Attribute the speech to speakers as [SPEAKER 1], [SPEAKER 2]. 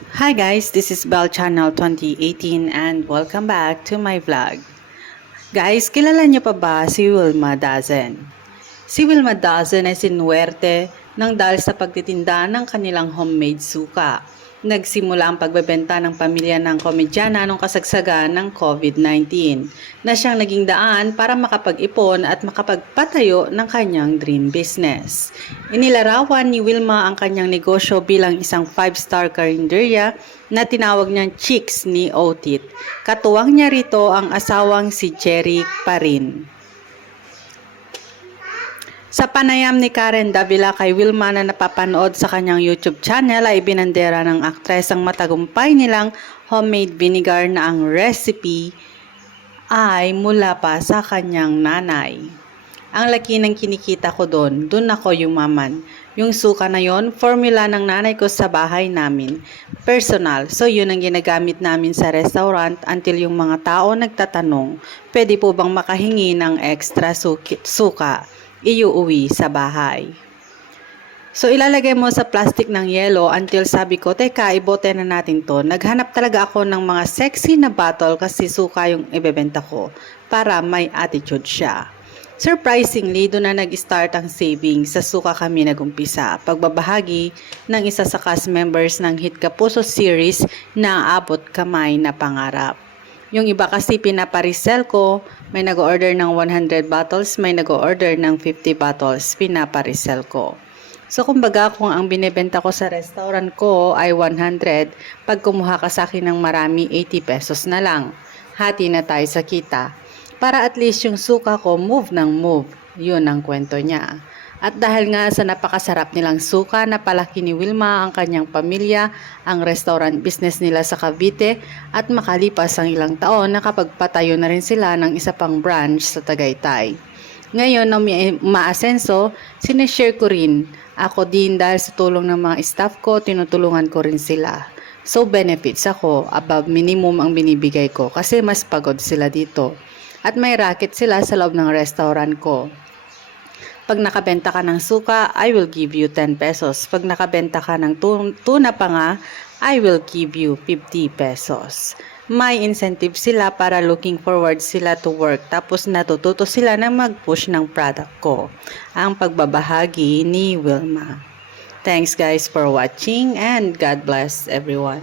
[SPEAKER 1] Hi guys, this is Bell Channel 2018 and welcome back to my vlog. Guys, kilala niyo pa ba si Wilma Dazen? Si Wilma Dazen ay sinuwerte ng dahil sa pagtitinda ng kanilang homemade suka. Nagsimula ang pagbebenta ng pamilya ng komedyana nung kasagsagan ng COVID-19 na siyang naging daan para makapag-ipon at makapagpatayo ng kanyang dream business. Inilarawan ni Wilma ang kanyang negosyo bilang isang 5-star karinderya na tinawag niyang Chicks ni Otit. Katuwang niya rito ang asawang si Jerry Parin. Sa panayam ni Karen Davila kay Wilma na napapanood sa kanyang YouTube channel ay binandera ng aktres ang matagumpay nilang homemade vinegar na ang recipe ay mula pa sa kanyang nanay. Ang laki ng kinikita ko doon, doon ako yumaman. Yung suka na yon, formula ng nanay ko sa bahay namin. Personal, so yun ang ginagamit namin sa restaurant until yung mga tao nagtatanong, pwede po bang makahingi ng extra suki- suka? Iuuwi sa bahay. So ilalagay mo sa plastic ng yelo until sabi ko, teka, ibote na natin to. Naghanap talaga ako ng mga sexy na bottle kasi suka yung ibebenta ko para may attitude siya. Surprisingly, doon na nag-start ang savings. Sa suka kami nagumpisa. Pagbabahagi ng isa sa cast members ng Hit Kapuso series na abot kamay na pangarap. Yung iba kasi pinaparesell ko, may nag-order ng 100 bottles, may nag-order ng 50 bottles, pinaparesell ko. So kumbaga kung ang binebenta ko sa restaurant ko ay 100, pag kumuha ka sa akin ng marami, 80 pesos na lang. Hati na tayo sa kita. Para at least yung suka ko move ng move. Yun ang kwento niya. At dahil nga sa napakasarap nilang suka, napalaki ni Wilma ang kanyang pamilya, ang restaurant business nila sa Cavite at makalipas ang ilang taon nakapagpatayo na rin sila ng isa pang branch sa Tagaytay. Ngayon na may maasenso, sineshare ko rin. Ako din dahil sa tulong ng mga staff ko, tinutulungan ko rin sila. So benefits ako, above minimum ang binibigay ko kasi mas pagod sila dito. At may racket sila sa loob ng restaurant ko. Pag nakabenta ka ng suka, I will give you 10 pesos. Pag nakabenta ka ng tun- tuna pa nga, I will give you 50 pesos. May incentive sila para looking forward sila to work. Tapos natututo sila na mag-push ng product ko. Ang pagbabahagi ni Wilma. Thanks guys for watching and God bless everyone.